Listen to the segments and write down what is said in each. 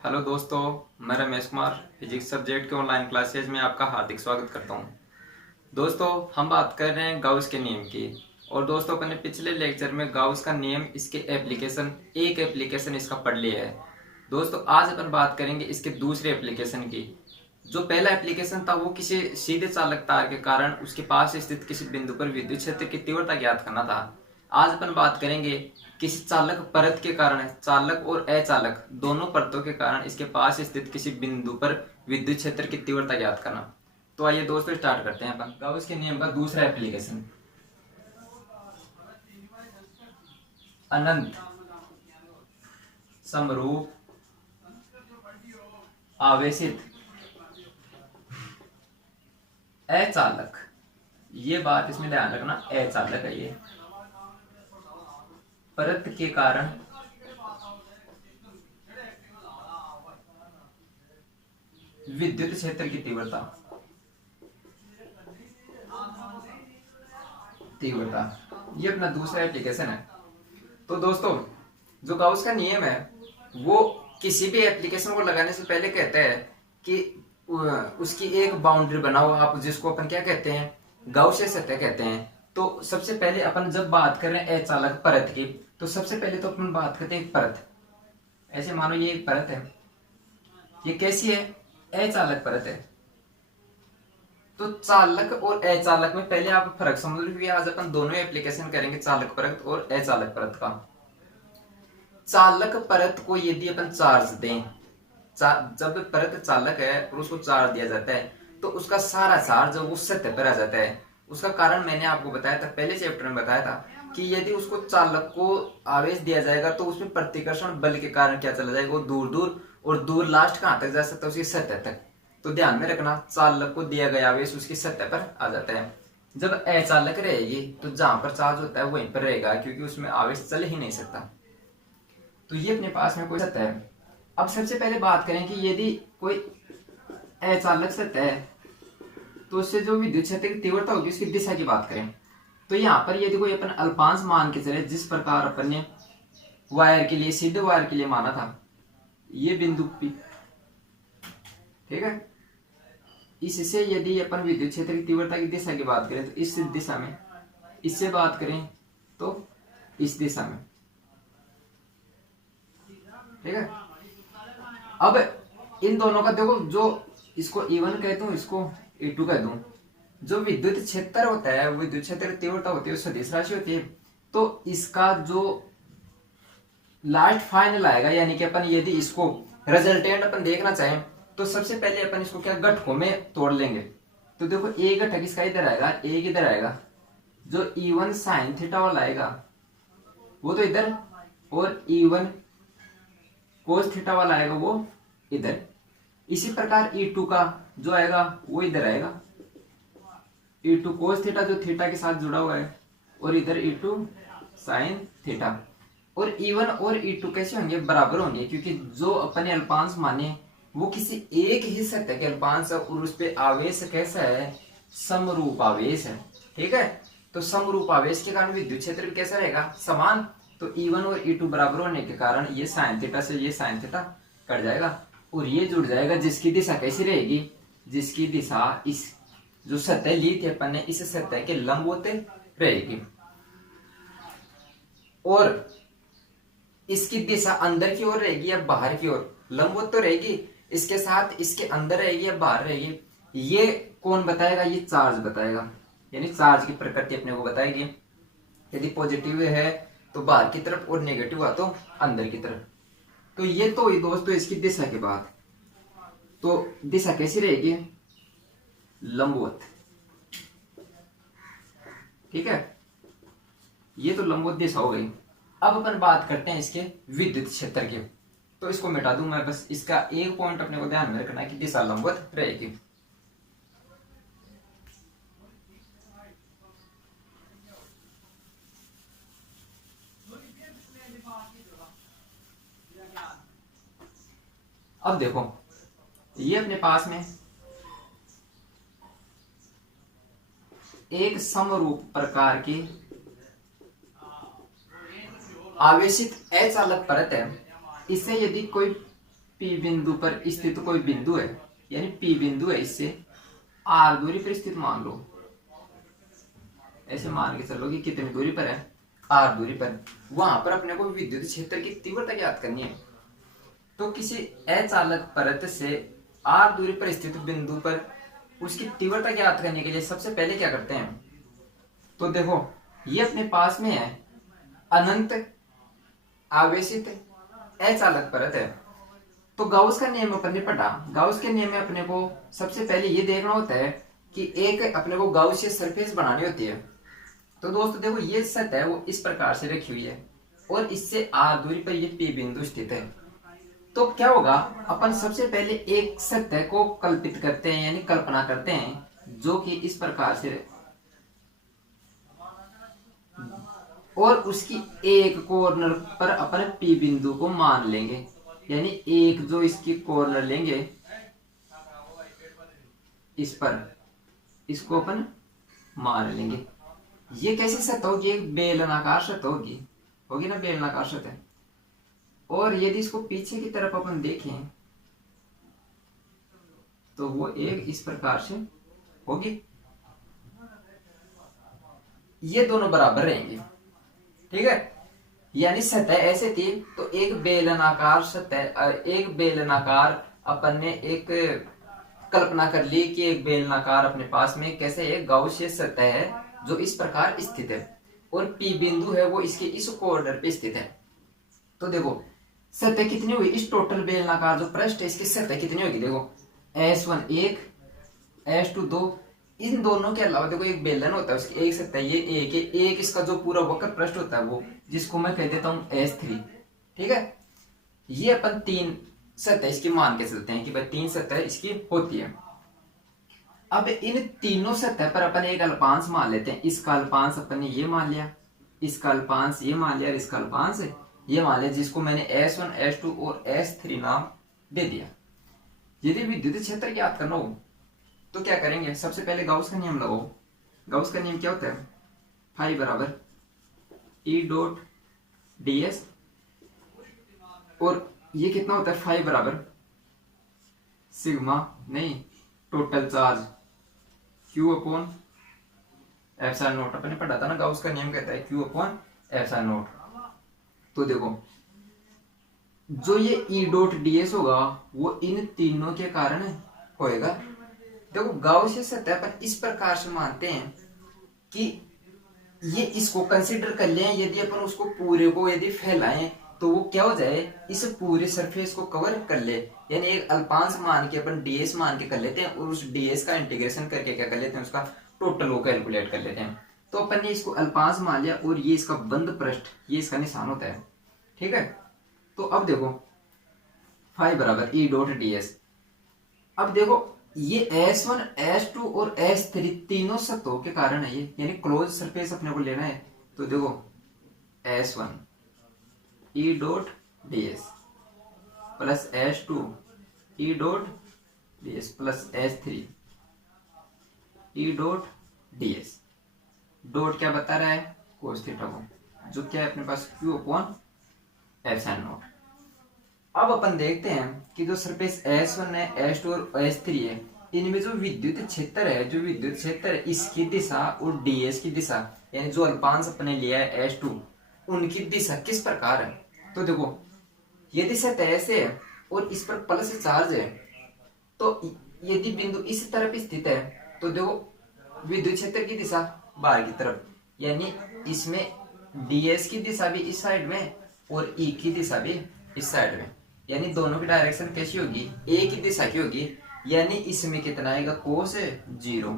Hello दोस्तों, मैं Ramesh Kumar physics subject के ऑनलाइन क्लासेज में आपका हार्दिक स्वागत करता हूं। दोस्तों, हम बात कर रहे हैं गाउस के नियम की। और दोस्तों, अपने पिछले लेक्चर में गाउस का नियम, इसके एक एप्लीकेशन इसका पढ़ लिया है। दोस्तों, आज अपन बात करेंगे इसके दूसरे एप्लीकेशन की। जो पहला एप्लीकेशन था वो किसी सीधे चालक तार के कारण उसके पास स्थित किसी बिंदु पर विद्युत क्षेत्र की तीव्रता ज्ञात करना था। आज अपन बात करेंगे किसी चालक परत के कारण, चालक और अचालक दोनों परतों के कारण इसके पास स्थित किसी बिंदु पर विद्युत क्षेत्र की तीव्रता ज्ञात करना। तो आइए दोस्तों, स्टार्ट करते हैं अपन गाउस के नियम का दूसरा एप्लीकेशन। अनंत समरूप आवेशित अचालक, ये बात इसमें ध्यान रखना, अचालक है ये, परत के कारण विद्युत क्षेत्र की तीव्रता ये अपना दूसरा एप्लीकेशन है। तो दोस्तों, जो गाउस का नियम है वो किसी भी एप्लीकेशन को लगाने से पहले कहता है कि उसकी एक बाउंड्री बनाओ आप, जिसको अपन क्या कहते हैं, गाउसियन सतह कहते हैं। तो सबसे पहले अपन जब बात कर रहे हैं अचालक परत की, तो सबसे पहले तो अपन बात करते हैं एक परत। ऐसे मानो ये एक परत है, ये कैसी है, अचालक परत है। तो चालक और अचालक में पहले आप फर्क समझ लो, क्योंकि आज अपन दोनों एप्लीकेशन करेंगे, चालक परत और अचालक परत का। चालक परत को यदि अपन चार्ज दें, जब परत चालक है और उसको चार्ज दिया जाता है तो उसका सारा चार्ज उस सतह पर आ जाता है। उसका कारण मैंने आपको बताया था, पहले चैप्टर में बताया था कि यदि उसको चालक को आवेश दिया जाएगा तो उसमें प्रतिकर्षण बल के कारण क्या चला जाएगा, वो दूर दूर, और दूर लास्ट कहां तक जा सकता है, उसकी सतह तक। तो ध्यान में रखना, चालक को दिया गया आवेश उसकी सतह पर आ जाता है। जब अचालक रहेगी तो जहां पर चार्ज होता है वहीं पर रहेगा, क्योंकि उसमें आवेश चल ही नहीं सकता। तो ये अपने पास में कोई सतह है। अब सबसे पहले बात करें कि यदि कोई अचालक सतह है तो उससे जो विद्युत क्षेत्र की तीव्रता होगी उसकी दिशा की बात करें, तो यहाँ पर यदि कोई अपन अल्पांश मान के चले, जिस प्रकार अपन ने वायर के लिए, सीधे वायर के लिए माना था, ये बिंदु P, ठीक है। इससे यदि अपन विद्युत क्षेत्र की तीव्रता की दिशा की बात करें तो इस दिशा में, इससे बात करें तो इस दिशा में, ठीक है। अब इन दोनों का देखो, जो इसको E1 कह दूं, इसको E2 कह दूं, जो विद्युत क्षेत्र होता है, विद्युत क्षेत्र की तीव्रता होती है, सदिश राशि होती है। तो इसका जो लास्ट फाइनल आएगा, यानी कि अपन यदि इसको रिजल्टेंट अपन देखना चाहें तो सबसे पहले अपन इसको क्या, घटकों में तोड़ लेंगे। तो देखो, ए घटक इसका इधर आएगा, एक इधर आएगा, जो E1 साइन थीटा वाला आएगा वो तो इधर, और E1 कोस थीटा वाला आएगा वो इधर। इसी प्रकार E2 का जो आएगा वो इधर आएगा, E2 कोस थीटा जो थीटा के साथ जुड़ा हुआ है, और इधर E2 साइन थीटा। और E1 और E2 कैसे होंगे, बराबर होंगे, क्योंकि जो अपने अल्पांश माने वो किसी एक ही सतह के अल्पांश है, और उस पे आवेश कैसा है, समरूप आवेश है, ठीक है। तो समरूप आवेश के कारण विद्युत क्षेत्र भी कैसा रहेगा, समान। तो E1 और E2 बराबर होने के कारण ये साइन थीटा से ये साइन थीटा कट जाएगा, और ये जुड़ जाएगा, जिसकी दिशा कैसी रहेगी, जिसकी दिशा इस जो सतह ली थी अपन ने, इस सतह के लंबवत रहेगी, और इसकी दिशा अंदर की ओर रहेगी या बाहर की ओर, लंबवत तो रहेगी, इसके साथ इसके अंदर रहेगी या बाहर रहेगी, ये कौन बताएगा, ये चार्ज बताएगा, यानी चार्ज की प्रकृति अपने को बताएगी। यदि पॉजिटिव है तो बाहर की तरफ, और नेगेटिव हुआ तो अंदर की तरफ। तो ये तो हुई दोस्तों इसकी दिशा की बात। तो दिशा कैसी रहेगी, लंबवत, ठीक है। ये तो लंबवत दिशा हो गई। अब अपन बात करते हैं इसके विद्युत क्षेत्र की। तो इसको मिटा दूं मैं, बस इसका एक पॉइंट अपने को ध्यान में रखना है कि दिशा लंबवत रहेगी। अब देखो, ये अपने पास में एक समरूप प्रकार की आवेशित अचालक परत है। इससे यदि कोई पी बिंदु पर स्थित कोई बिंदु है, यानी पी बिंदु है, इससे आर दूरी पर स्थित मान लो, ऐसे मान के चलो कि कितनी दूरी पर है, आर दूरी पर, वहां पर अपने को विद्युत क्षेत्र की तीव्रता ज्ञात करनी है। तो किसी अचालक परत से आर दूरी पर स्थित बिंदु पर उसकी तीव्रता ज्ञात करने के लिए सबसे पहले क्या करते हैं, तो देखो ये अपने पास में है अनंत आवेशित अचालक परत है। तो गाउस का नियम अपन ने पढ़ा, गाउस के नियम में अपने को सबसे पहले ये देखना होता है कि एक अपने को गाउसियन सरफेस बनानी होती है। तो दोस्तों देखो ये सतह है वो इस प्रकार से रखी हुई है और इससे आर दूरी पर ये पी बिंदु स्थित है। तो क्या होगा, अपन सबसे पहले एक सतह को कल्पित करते हैं, यानी कल्पना करते हैं, जो कि इस प्रकार से, और उसकी एक कॉर्नर पर अपन पी बिंदु को मान लेंगे, यानी एक जो इसकी कॉर्नर लेंगे इस पर, इसको अपन मान लेंगे। ये कैसी सतह होगी, एक बेलनाकार सतह होगी, होगी ना बेलनाकार सतह। और यदि इसको पीछे की तरफ अपन देखें तो वो एक इस प्रकार से होगी, ये दोनों बराबर रहेंगे, ठीक है। यानी सतह ऐसे थी, तो एक बेलनाकार सतह, एक बेलनाकार अपन ने एक कल्पना कर ली कि एक बेलनाकार अपने पास में कैसे एक गाउसियन सतह है जो इस प्रकार स्थित है, और पी बिंदु है वो इसके इस कॉर्नर पे स्थित है। तो देखो सतह कितनी हुई, इस टोटल बेलनाकार जो पृष्ठ है इसकी सतह कितनी होगी, देखो S1 1, S2 2, इन दोनों के अलावा देखो एक बेलन होता है, उसकी एक सतह ये एक है, एक इसका जो पूरा वक्र पृष्ठ होता है वो, जिसको मैं कह देता हूं S3, ठीक है। ये अपन तीन सतह इसकी मान के चलते हैं कि भाई तीन सतह इसकी होती है। अब इन तीनों सतह पर अपन एक अल्पांश मान लेते हैं, इसका अल्पांश अपन ने ये मान लिया, इसका अल्पांश ये मान लिया, और इसका अल्पांश ये मान लिया, जिसको मैंने S1 S2 और S3 नाम दे दिया। यदि विद्युत क्षेत्र ज्ञात करना हो तो क्या करेंगे, सबसे पहले गाउस का नियम लगाओ। गाउस का नियम क्या होता है, फाई बराबर E डॉट ds, और ये कितना होता है, फाई बराबर सिग्मा नहीं total charge Q upon epsilon not. अपने पढ़ा था ना, गाउस का नियम कहता है Q अपॉन एप्सिलॉन नॉट। तो देखो जो ये E डॉट ds होगा वो इन तीनों के कारण होएगा। देखो गाउसियन सतह पर इस प्रकार से मानते हैं कि ये इसको कंसीडर कर लें, यदि अपन उसको पूरे को यदि फैलाएं तो वो क्या हो जाए, इस पूरे सरफेस को कवर कर ले, यानी एक अल्पांश मान के अपन ds मान के कर लेते हैं, और उस ds का इंटीग्रेशन करके क्या कर लेते हैं, उसका टोटल वो कैलकुलेट कर लेते हैं। तो अपन ने इसको अल्पांश मान लिया, और ये इसका बंद पृष्ठ, ये इसका निशान होता है, ठीक है। तो अब देखो फाई बराबर E डॉट ds। अब देखो ये S1 S2 और S3 तीनों सतहों के कारण है ये, यानी क्लोज सरफेस अपने को लेना है। तो देखो S1 E dot ds plus S2 E dot ds plus S3 E dot ds, dot क्या बता रहा है, कोस थीटा को, जो क्या है अपने पास Q अपॉन एप्सिलॉन नॉट। अब अपन देखते हैं कि जो सरफेस S1 है, S2 और S3 है, इनमें जो विद्युत क्षेत्र है, जो विद्युत क्षेत्र है इसकी दिशा और ds की दिशा, यानी जो अल्पांश अपने लिया है S2, उनकी दिशा किस प्रकार है। तो देखो यदि सतह ऐसे है और इस पर प्लस चार्ज है, तो यदि बिंदु इस तरफ स्थित है तो देखो विद्युत क्षेत्र की दिशा बाहर की तरफ, यानी इसमें ds की दिशा भी इस साइड में और E की दिशा भी इस साइड में, यानी दोनों की डायरेक्शन कैसी होगी, एक ही दिशा की होगी, यानी इसमें कितना आएगा, कोस 0,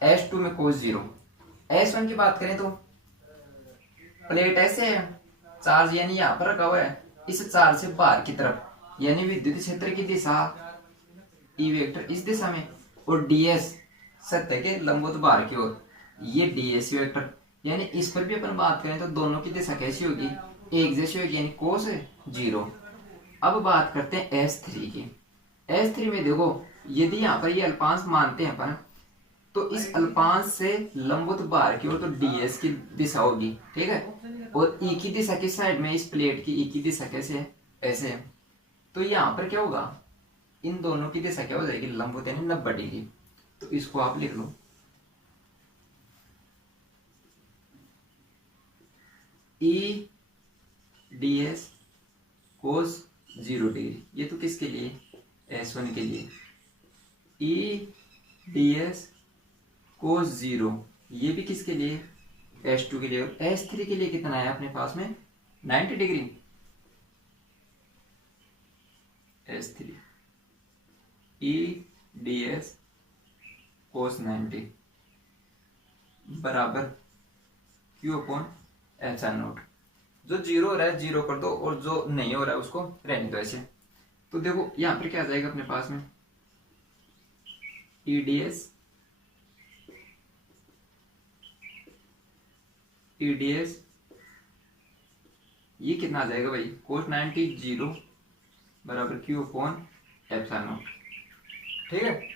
S2 में कोस 0। S1 की बात करें तो प्लेट ऐसे है, चार्ज यानी यहां पर रखा हुआ है, इस चार्ज से बाहर की तरफ, यानी विद्युत क्षेत्र की दिशा E वेक्टर इस दिशा में, और ds सतह के लंबवत बाहर की ओर, ये ds वेक्टर, यानी इस पर भी अपन बात करें तो दोनों की दिशा कैसी होगी, एक जैसी होगी, यानी कोस 0। अब बात करते हैं S3 की। S3 में देखो यदि यहाँ पर ये अल्पांश मानते हैं अपन, तो इस अल्पांश से लंबवत बाहर की ओर तो ds की दिशा होगी, ठीक है, और E की दिशा किस साइड में, इस प्लेट की E की दिशा कैसे है, ऐसे है, तो यहाँ पर क्या होगा, इन दोनों की दिशा क्या हो जाएगी, लंबवत यानी 90 डिग्री। तो इसको आप लिख लो E D S cos 0 degree. ये तो किसके लिए, S1 के लिए, ई डी एस कोस 0, ये भी किसके लिए, S2 के लिए। और S3 के लिए कितना है अपने पास में, 90 डिग्री। S3 ई डी एस कोस 90 बराबर Q अपॉन एप्सिलॉन नॉट। जो 0 हो रहा है 0 कर दो, और जो नहीं हो रहा है उसको रहने दो ऐसे। तो देखो यहां पर क्या आ जाएगा अपने पास में, ईडीएस ये कितना आ जाएगा भाई, कोस 90 0 बराबर Q अपॉन एप्सिलॉन नॉट। ठीक है,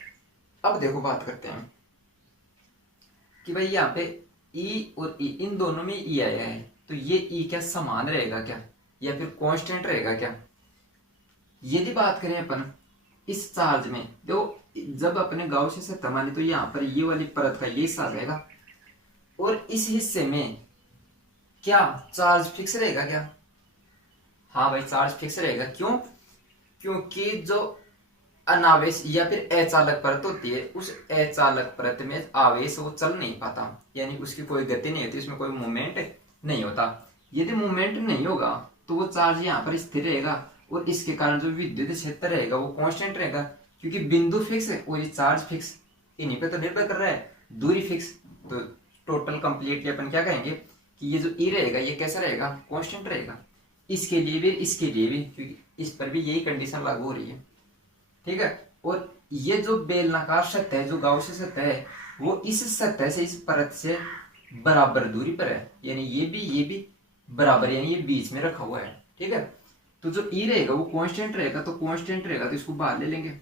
अब देखो बात करते हैं कि भाई यहाँ पे E और E, इन दोनों में E आया है, तो ये E क्या समान रहेगा क्या, या फिर कांस्टेंट रहेगा क्या। यदि बात करें अपन इस चार्ज में, देखो जब अपने गाउस से माने तो यहाँ पर ये वाली परत का ये हिस्सा आ जाएगा, और इस हिस्से में क्या चार्ज फिक्स रहेगा क्या, हाँ भाई चार्ज फिक्स रहेगा। क्यों, क्योंकि जो अनावेश या फिर अचालक परत होती है, उस अचालक परत में आवेश वो चल नहीं पाता, यानी उसकी कोई गति नहीं होती, उसमें कोई मूवमेंट नहीं होता। यदि मूवमेंट नहीं होगा तो वो चार्ज यहाँ पर स्थिर रहेगा, और इसके कारण जो विद्युत क्षेत्र रहेगा वो कांस्टेंट रहेगा, क्योंकि बिंदु फिक्स है और ये चार्ज फिक्स, इन्हीं पे तो निर्भर कर रहा है, दूरी फिक्स। तो टोटल कंप्लीटली अपन क्या कहेंगे कि ये जो ई रहेगा ये कैसा रहेगा, कांस्टेंट रहेगा, इसके लिए भी इसके लिए भी, क्योंकि इस पर भी यही कंडीशन लागू हो रही है। ठीक है, और ये जो बेलनाकार सतह है, जो गाउस सतह है, वो इस सतह से इस परत से बराबर दूरी पर है, यानी ये भी बराबर, यानी ये बीच में रखा हुआ है। ठीक है, तो जो ई रहेगा वो कांस्टेंट रहेगा, तो कांस्टेंट रहेगा तो इसको बाहर ले लेंगे,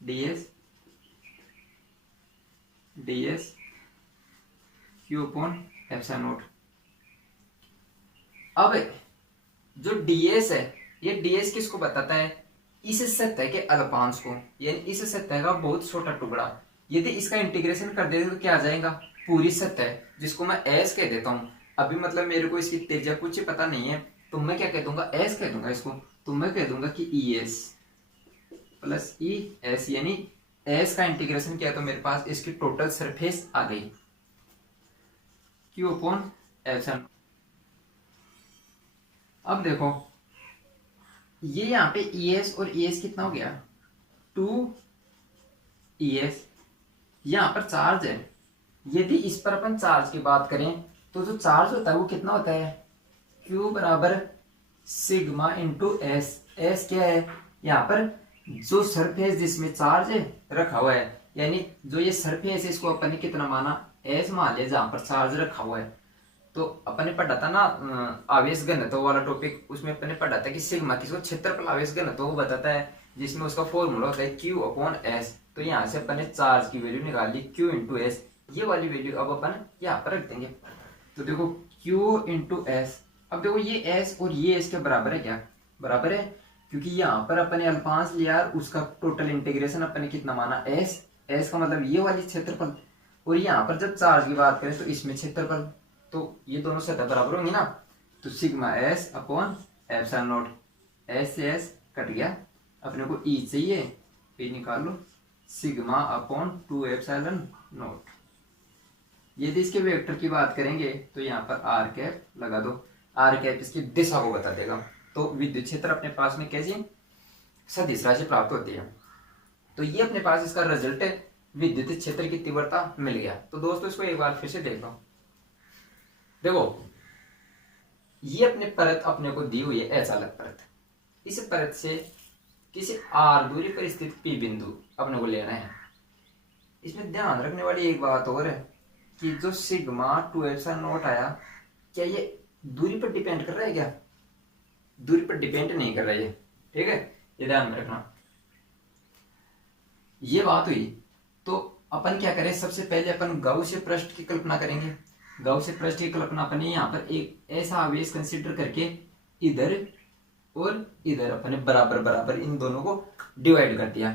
ds Q upon epsilon not. अब जो ds है, ये ds किसको बताता है, इस सतह के अल्पांश को, यानी इस सतह का बहुत छोटा टुकड़ा। यदि इसका इंटीग्रेशन कर देते तो क्या आ जाएगा, पूरी सतह, जिसको मैं s कह देता हूं। अभी मतलब मेरे को इसकी त्रिज्या कुछ पता नहीं है, तो मैं क्या कह दूंगा, s कह दूंगा इसको। तो मैं कह दूंगा कि ES प्लस ES, यानी S का इंटीग्रेशन किया तो मेरे पास इसकी टोटल सरफेस आ गई Q अपॉन एप्सिलॉन। अब देखो ये यहाँ पे ES और ES कितना हो गया, 2ES। यहाँ पर चार्ज है, यदि इस पर अपन चार्ज की बात करें तो जो चार्ज होता है वो कितना होता है, Q बराबर सिग्मा इंटू एस। एस क्या है, यहाँ पर जो सरफेस जिसमें चार्ज रखा हुआ है, यानी जो ये सरफेस है इसको अपन ने कितना माना, एस मान लिया, जहां पर चार्ज रखा हुआ है। तो अपन ने पढ़ा था ना आवेश घनत्व वाला टॉपिक, उसमें अपन ने पढ़ा था कि सिग्मा किसको क्षेत्रफल आवेश घनत्व वो बताता है, जिसमें उसका फॉर्मूला होता है Q अपॉन एस। तो यहाँ से अपन ने चार्ज की वैल्यू निकाल ली Q इंटू एस, ये वाली वैल्यू अब अपन यहाँ पर रख देंगे। तो देखो Q इंटू एस, अब देखो ये s और ये s के बराबर है क्या, बराबर है, क्योंकि यहाँ पर अपने अल्पांश लिया, उसका टोटल इंटीग्रेशन अपन ने कितना माना, s का मतलब ये वाली क्षेत्रफल, और यहाँ पर जब चार्ज की बात करें तो इसमें क्षेत्रफल, तो ये दोनों सतह बराबर होंगी ना। तो sigma s upon epsilon not, s से s कट गया, अपने को E चाहिए, पे निकाल लो, सिग्मा अपॉन 2 एप्सिलॉन नॉट। यदि इसके वेक्टर की बात करेंगे तो यहाँ पर r कैप लगा दो, r कैप इसकी दिशा को बता देगा। तो विद्युत क्षेत्र अपने पास में कैसी सदिश राशि प्राप्त होती है। तो ये अपने पास इसका रिजल्ट है, विद्युत क्षेत्र की तीव्रता मिल गया। तो दोस्तों इसको एक बार फिर से देख लो, देखो ये अपने परत अपने को दी हुई है अचालक परत, इस परत से किसी r दूरी पर स्थित P बिंदु अपने को लेना है। इसमें ध्यान रखने वाली एक बात और है कि जो सिग्मा 2 एप्सिलॉन नॉट आया, क्या ये दूरी पर डिपेंड कर रहा है क्या, दूरी पर डिपेंड नहीं कर रहा है, ठीक है, ये ध्यान में रखना। ये बात हुई, तो अपन क्या करें, सबसे पहले अपन गाउसीय पृष्ठ की कल्पना करेंगे। गाउसीय पृष्ठ की कल्पना अपन यहाँ पर एक ऐसा आवेश कंसीडर करके इधर और इधर अपने बराबर बराबर इन दोनों को डिवाइड कर दिया।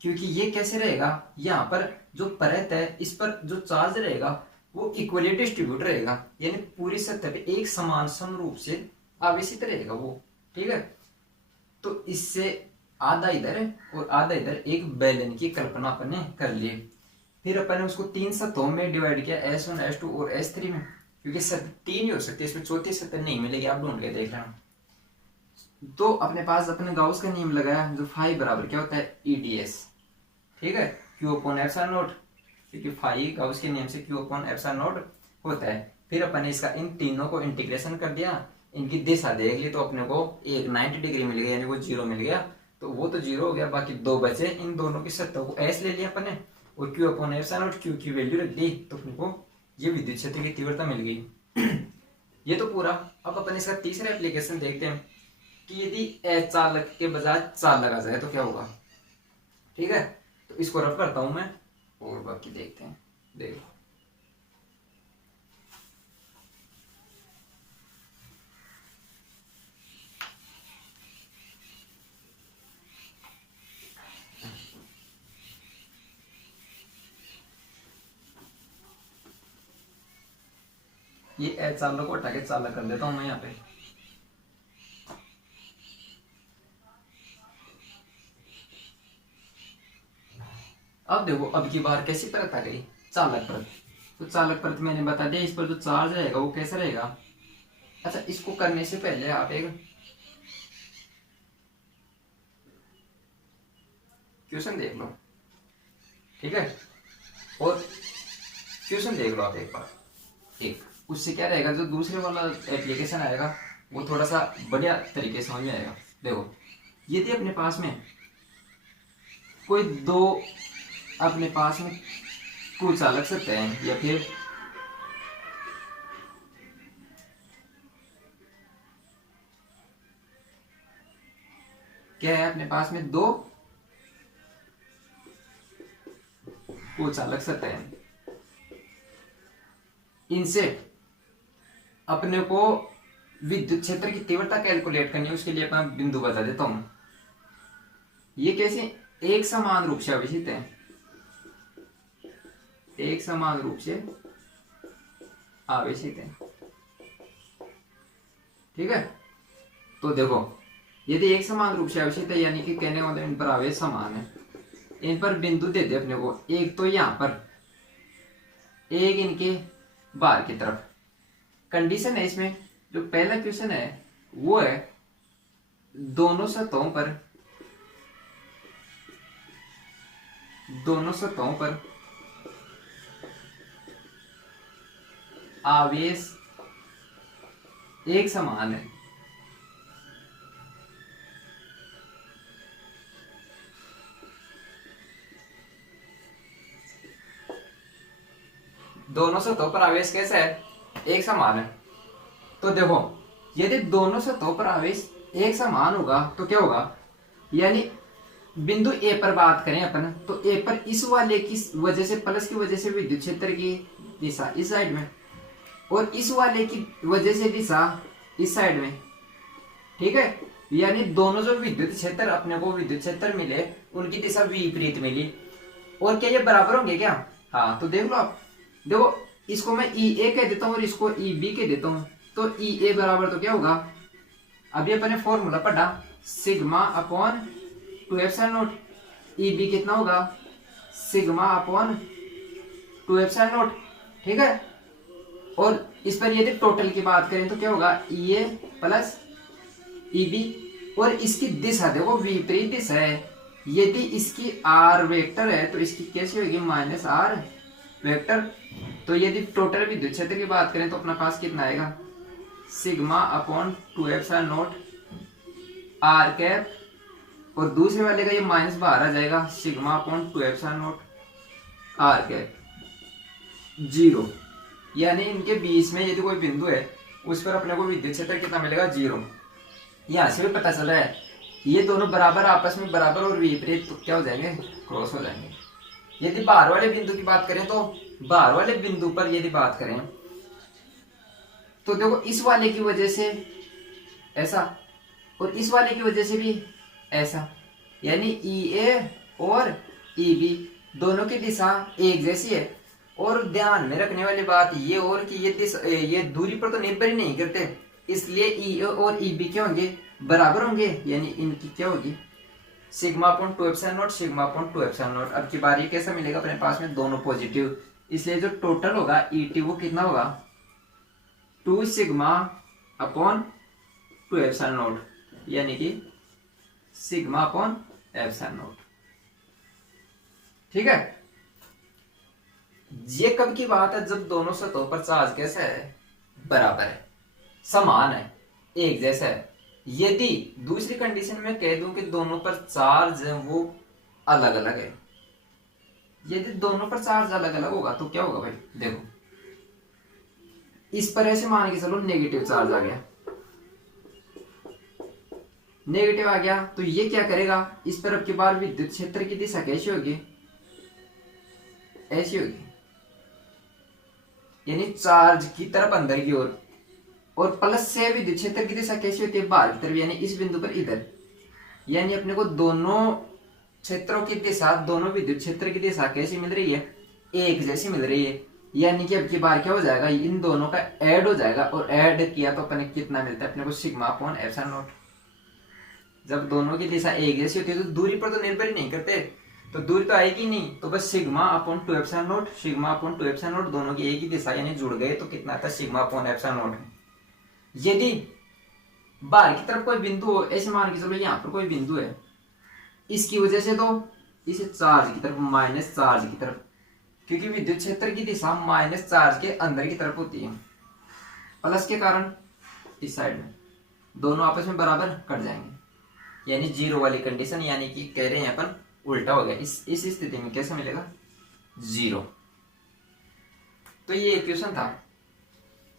क्योंकि ये कैसे रहेगा, यहाँ पर जो परत है इस पर जो चार्ज रहेगा वो इक्वली डिस्ट्रीब्यूट रहेगा, यानी पूरी सतह पे एक समान समरूप से आवेशित रहेगा वो। ठीक है, तो इससे आधा इधर और आधा इधर एक बेलन की कल्पना अपन ने कर ली। फिर अपन ने उसको 3 सतहों में डिवाइड किया, S1 S2 और S3 में, क्योंकि सतह 3 ही हो सकती है, इसमें चौथी सतह नहीं मिलेगी, आप ढूंढ के देख लेना। तो अपने पास अपने गाउस का नियम लगाया, जो फाई बराबर क्या होता है EDS। ठीक है, Q अपॉन एप्सिलॉन नॉट, क्योंकि फाई गाउस के नियम से Q अपॉन एप्सिलॉन नॉट होता है। फिर अपन ने इसका इन तीनों को इंटीग्रेशन कर दिया, इनकी दिशा देख ली तो अपने को एक 90 डिग्री मिल गया, यानी वो 0 मिल गया, तो वो तो 0 हो गया। बाकी 2 बचे, इन दोनों की सतह को S ले लिया अपन ने और Q upon epsilon not Q की वैल्यू रख दी, तो अपने को ये विद्युत क्षेत्र की तीव्रता मिल गई। ये तो पूरा। अब अपन इसका तीसरा एप्लीकेशन देखते हैं कि यदि अचालक के बजाय चालक आ जाए तो क्या होगा। ठीक है, तो इसको रफ करता हूं मैं और बाकी देखते हैं। देखो ये अचालक को हटा के चालक कर देता हूं मैं यहाँ पे। अब देखो अब की बार कैसी परत आ गई, चालक परत। तो चालक परत मैंने बता दिया, इस पर जो चार्ज रहेगा वो कैसा रहेगा। अच्छा, इसको करने से पहले आप एक क्वेश्चन देख लो। ठीक है, और क्वेश्चन देख लो आप एक बार, एक उससे क्या रहेगा, जो दूसरे वाला एप्लीकेशन आएगा वो थोड़ा सा बढ़िया तरीके से समझ में आएगा। देखो, यदि अपने पास में कोई दो अपने पास में कुचालक सकते हैं, या फिर क्या है, अपने पास में दो कुचालक सकते हैं, इनसे अपने को विद्युत क्षेत्र की तीव्रता कैलकुलेट करनी है। उसके लिए अपना बिंदु बता देता हूं। ये कैसे एक समान रूप से आवेशित है, एक समान रूप से आवेशित है। ठीक है, तो देखो यदि एक समान रूप से आवेशित है, यानी कि कहने का मतलब इन पर आवेश समान है। इन पर बिंदु दे दे अपने को, एक तो यहां पर, एक इनके बाहर की तरफ। कंडीशन है इसमें, जो पहला क्वेश्चन है वो है दोनों सतहों पर आवेश एक समान है। दोनों सतहों पर आवेश कैसा है, एक समान है। तो देखो यदि दोनों सतहों पर आवेश एक समान होगा तो क्या होगा, यानी बिंदु ए पर बात करें अपन, तो ए पर इस वाले की वजह से, प्लस की वजह से विद्युत क्षेत्र की दिशा इस साइड में, और इस वाले की वजह से दिशा इस साइड में। ठीक है, यानी दोनों जो विद्युत क्षेत्र अपने को विद्युत क्षेत्र मिले उनकी दिशा विपरीत मिली। और क्या ये बराबर होंगे क्या, हाँ, तो देख लो आप। देखो इसको मैं EA कह देता हूं और इसको EB कह देता हूं, तो EA बराबर तो क्या होगा, अभी अपने फॉर्मूला पढ़ा, sigma upon 2 epsilon not. EB कितना होगा, सिग्मा अपॉन 2 एप्सिलॉन नॉट। ठीक है, और इस पर यदि टोटल की बात करें तो क्या होगा, EA प्लस EB। और इसकी दिशा देखो विपरीत दिशा है, यदि इसकी R वेक्टर है तो इसकी कैसी होगी, माइनस R वेक्टर। तो यदि टोटल विद्युत क्षेत्र की बात करें तो अपना पास कितना आएगा, sigma upon 2 epsilon not R cap, और दूसरे वाले का ये माइनस बाहर आ जाएगा, sigma upon 2 epsilon not R cap 0। यानी इनके बीच में यदि कोई बिंदु है उस पर अपने को विद्युत क्षेत्र कितना मिलेगा, 0। यहां से भी पता चला है ये दोनों बराबर, आपस में बराबर और विपरीत, तो क्या हो जाएंगे, क्रॉस हो जाएंगे। यदि बाहर वाले बिंदु की बात करें तो बाहर वाले बिंदु पर यदि बात करें तो देखो इस वाले की वजह से ऐसा, और इस वाले की वजह से भी ऐसा, यानी ई ए और ई बी दोनों की दिशा एक जैसी है। और ध्यान में रखने वाली बात ये और कि ये दूरी पर तो निर्भर ही नहीं करते, इसलिए ई ए और ई बी क्या होंगे, बराबर होंगे, यानी इनकी क्या होगी sigma upon 2 epsilon naught, sigma upon 2 epsilon not. अब की बार ये कैसा मिलेगा अपने पास में, दोनों पॉजिटिव, इसलिए जो टोटल होगा ई टी वो कितना होगा 2 सिग्मा अपॉन 2 एप्सिलॉन नॉट, यानी कि सिग्मा अपॉन एप्सिलॉन नॉट। ठीक है, ये कब की बात है, जब दोनों सतहों पर चार्ज कैसा है, बराबर है, समान है, एक जैसा है। यदि दूसरी कंडीशन में कह दूं कि दोनों पर चार्ज है वो अलग अलग है, यदि दोनों पर चार्ज अलग अलग होगा तो क्या होगा भाई, देखो इस पर ऐसे मान के चलो नेगेटिव चार्ज आ गया, नेगेटिव आ गया तो ये क्या करेगा, इस पर अब की बार विद्युत क्षेत्र की दिशा कैसी होगी, ऐसी होगी, यानी चार्ज की तरफ अंदर की ओर, और प्लस से विद्युत क्षेत्र की दिशा कैसी होती है, बाहर की तरफ, यानी इस बिंदु पर इधर, यानी अपने को दोनों क्षेत्रों की दिशा, दोनों विद्युत क्षेत्र की दिशा कैसी मिल रही है, एक जैसी मिल रही है। यानी कि अब की बार क्या हो जाएगा, इन दोनों का ऐड हो जाएगा, और ऐड किया तो अपने कितना मिलता है अपने को, सिग्मा अपॉन एप्सिलॉन नॉट। जब दोनों की दिशा एक जैसी होती है तो दूरी पर तो निर्भर ही नहीं करते, तो दूरी तो आएगी नहीं, तो बस sigma upon 2 epsilon naught, sigma upon 2 epsilon not, दोनों की एक ही दिशा यानी जुड़ गए तो कितना आता है सिग्मा अपॉन एप्सिलॉन नॉट। यदि बाहर की तरफ कोई बिंदु हो, ऐसे मान के चलो यहाँ पर कोई बिंदु है, इसकी वजह से तो इसे चार्ज की तरफ, माइनस चार्ज की तरफ, क्योंकि विद्युत क्षेत्र की दिशा माइनस चार्ज के अंदर की तरफ होती है, प्लस के कारण इस साइड में दोनों आपस में बराबर कट जाएंगे, यानी जीरो वाली कंडीशन, यानी कि कह रहे हैं अपन उल्टा हो गया, इस स्थिति में कैसा मिलेगा, जीरो। तो ये इक्वेशन था,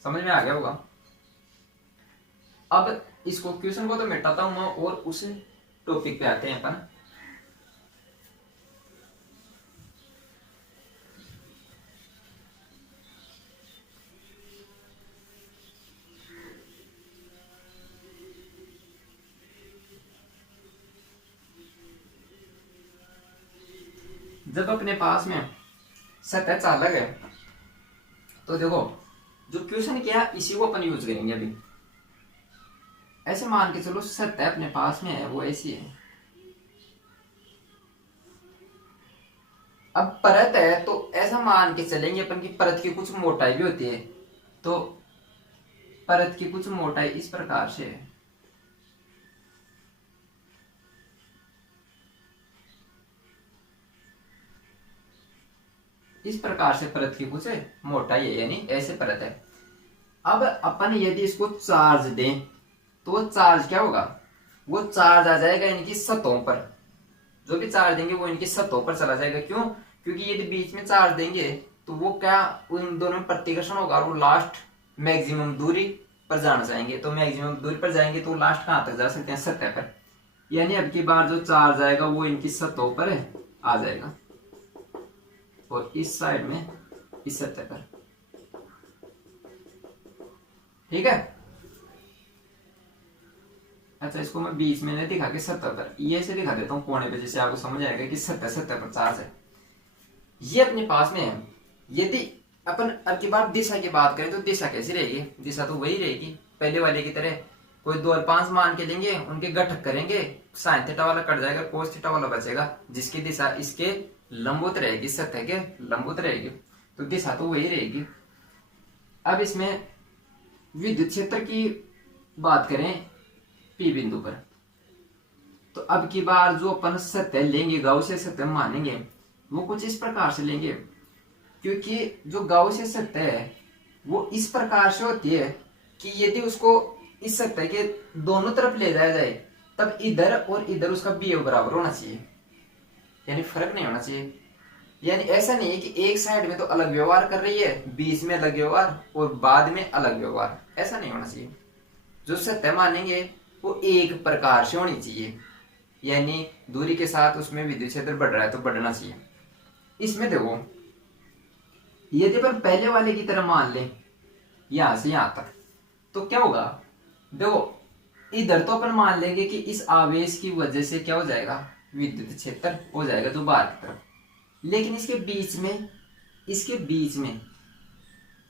समझ में आ गया होगा। अब इसको क्वेश्चन को तो मिटाता हूं मैं, और उस टॉपिक पे आते हैं अपन। जब अपने पास में सतह चालक है तो देखो जो क्वेश्चन किया इसी को अपन यूज करेंगे अभी। ऐसे मान के चलो सतह अपने पास में है, वो ऐसी है, अब परत है तो ऐसा मान के चलेंगे अपन की परत की कुछ मोटाई भी होती है, तो परत की कुछ मोटाई इस प्रकार से है, इस प्रकार से परत की कुछ मोटाई है, यानी ऐसे परत है। अब अपन यदि इसको चार्ज दें तो वो चार्ज क्या होगा, वो चार्ज आ जाएगा इनकी सतहों पर, जो भी चार्ज देंगे वो इनकी सतहों पर चला जाएगा। क्यों, क्योंकि यदि बीच में चार्ज देंगे तो वो क्या उन दोनों में प्रतिकर्षण होगा, और वो लास्ट मैक्सिमम दूरी पर जाना चाहेंगे, तो मैक्सिमम दूरी पर जाएंगे तो लास्ट कहां तक जा सकते हैं, सतह पर, यानी अब की बार जो चार्ज आएगा वो इनकी सतहों पर आ जाएगा, और इस साइड में इस सतह पर। ठीक है, अच्छा इसको मैं बीच में नहीं दिखा के सतह पर, ये से दिखा देता हूं कोने पे, जैसे आपको समझ आएगा कि सतह पर चार्ज है, ये अपने पास में है। यदि अपन अब की बार दिशा की बात करें तो दिशा कैसी रहेगी, दिशा तो वही रहेगी पहले वाले की तरह, कोई 2 और 5 मान के लेंगे, उनके गठक करेंगे, साइन थीटा वाला कट जाएगा, कोस थीटा वाला बचेगा, जिसकी दिशा इसके लंबवत रहेगी, सतह के लंबवत रहेगी, तो दिशा तो वही रहेगी। अब इसमें विद्युत क्षेत्र की बात करें पी बिंदु पर, तो अब की बार जो अपन सतह लेंगे, गाउसियन सतह मानेंगे, वो कुछ इस प्रकार से लेंगे, क्योंकि जो गाउसियन सतह है वो इस प्रकार से होती है कि यदि उसको इस सतह के दोनों तरफ ले जाया जाए तब इधर और इधर उसका बीओ बराबर होना चाहिए, यानी फर्क नहीं होना चाहिए। यानी ऐसा नहीं है कि एक साइड में तो अलग व्यवहार कर रही है, बीच में अलग व्यवहार और बाद में अलग व्यवहार, ऐसा नहीं होना चाहिए। जो सतह मानेंगे वो एक प्रकार से होनी चाहिए, यानी दूरी के साथ उसमें विद्युत क्षेत्र बढ़ रहा है तो बढ़ना चाहिए। इसमें देखो यदि अपन पहले वाले की तरह मान लें यहां से यहां तक, तो क्या होगा, देखो इधर तो अपन मान लेंगे कि इस आवेश की वजह से क्या हो जाएगा, विद्युत क्षेत्र हो जाएगा जो बाहर की तरफ। लेकिन इसके बीच में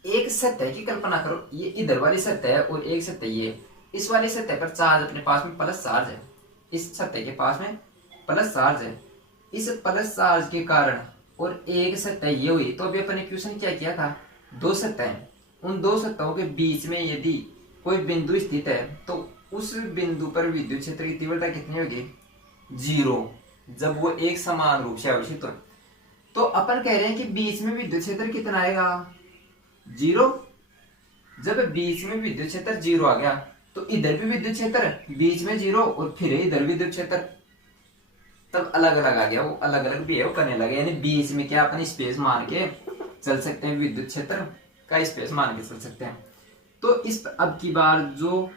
एक सतह की कल्पना करो, ये इधर वाली सतह है और एक सतह ये। इस वाली सतह पर चार्ज अपने पास में प्लस चार्ज है, इस सतह के पास में प्लस चार्ज है। इस प्लस चार्ज के कारण और एक सतह ये हुई, तो अभी अपने क्वेश्चन क्या किया था, दो सतह, उन दो सतहों के बीच में यदि कोई बिंदु स्थित है तो उस बिंदु पर विद्युत क्षेत्र की तीव्रता कितनी होगी, 0, जब वो एक समान रूप से आवेशित हो। तो अपन कह रहे हैं कि बीच में विद्युत क्षेत्र कितना आएगा, 0। जब बीच में विद्युत क्षेत्र 0 आ गया तो इधर भी विद्युत क्षेत्र बीच में 0 और फिर इधर विद्युत क्षेत्र, तब अलग अलग आ गया, वो अलग अलग बिहेव करने लगे। यानी बीच में क्या अपन स्पेस मान के चल सकते हैं, विद्युत क्षेत्र का स्पेस मान के चल सकते हैं। तो इस अब की बार जो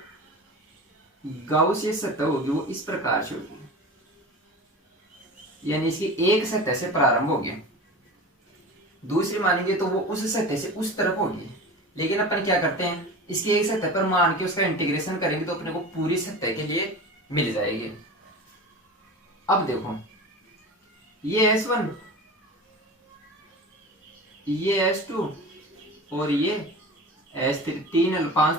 गाउसियन सतह होगी वो इस प्रकार से होगी, यानी इसकी एक सतह से प्रारंभ होगी, दूसरी मानेंगे तो वो उस सतह से उस तरफ होगी। लेकिन अपन क्या करते हैं, इसकी एक सतह पर मान के उसका इंटीग्रेशन करेंगे तो अपने को पूरी सतह के लिए मिल जाएगी। अब देखो ये S1, ये S2 और ये S3,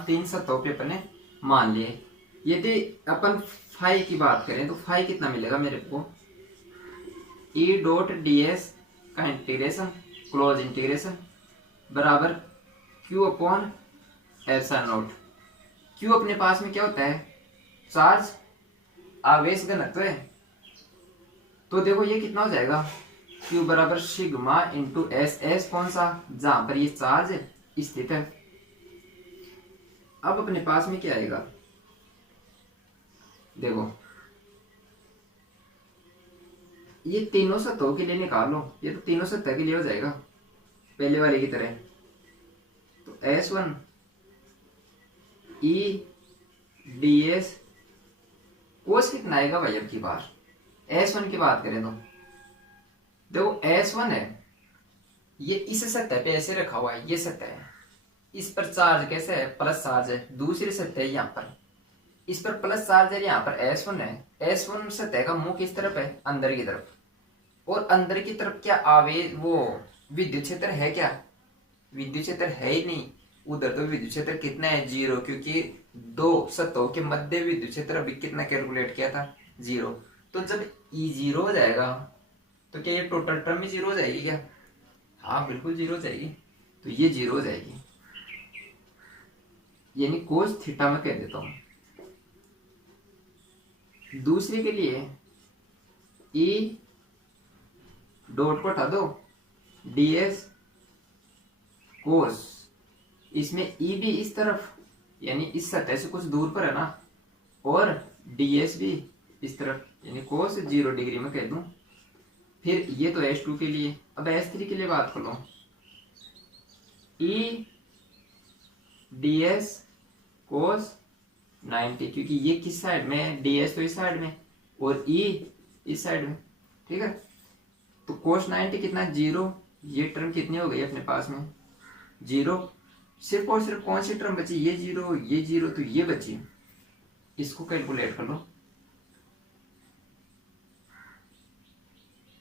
तीन सतहों पे अपने मान लिए। यदि अपन फाई की बात करें तो फाई कितना मिलेगा मेरे को, E डॉट ds का इंटीग्रेशन, क्लोज इंटीग्रेशन बराबर Q upon epsilon not. Q अपने पास में क्या होता है, चार्ज, आवेश घनत्व है। तो देखो ये कितना हो जाएगा, Q बराबर सिग्मा इंटू एस, एस कौन सा, जहां पर ये चार्ज स्थित है। अब अपने पास में क्या आएगा, देखो ये तीनों सतहों के लिए निकालो, ये तो तीनों सतह के लिए हो जाएगा पहले वाले की तरह। तो S1 E ds कोस कितना आएगा भाई, अब की बार S1 की बात करें तो देखो S1 है, ये इस सतह पे ऐसे रखा हुआ है, ये सतह है, इस पर चार्ज कैसे है, प्लस चार्ज है। दूसरी सतह है यहाँ पर, इस पर प्लस चार्ज है, यहाँ पर S1 है। S1 सतह का मुंह किस तरफ है, अंदर की तरफ, और अंदर की तरफ क्या आवेश, वो विद्युत क्षेत्र है क्या, विद्युत क्षेत्र है ही नहीं। उधर तो विद्युत क्षेत्र कितना है, 0, क्योंकि दो सतहों के मध्य विद्युत क्षेत्र अभी कितना कैलकुलेट किया था, 0। तो जब E 0 हो जाएगा तो क्या ये टोटल टर्म ही 0 हो जाएगी क्या, हाँ बिल्कुल 0 हो जाएगी। तो ये 0 हो जाएगी, यानी कोस थीटा में कह देता हूं। दूसरे के लिए E डॉट को हटा दो, ds कोस, इसमें E भी इस तरफ यानी इस सतह से कुछ दूर पर है ना, और ds भी इस तरफ यानी कोस 0 डिग्री में कह दूं। फिर ये तो S2 के लिए। अब S3 के लिए बात कर लो, E ds कोस 90, क्योंकि ये किस साइड में है, ds तो इस साइड में और E इस साइड में, ठीक है। तो कोस 90 कितना, 0, ये टर्म कितनी हो गई अपने पास में, 0। सिर्फ और सिर्फ कौन सी टर्म बची, ये 0, ये 0, तो ये बची, इसको कैलकुलेट कर लो।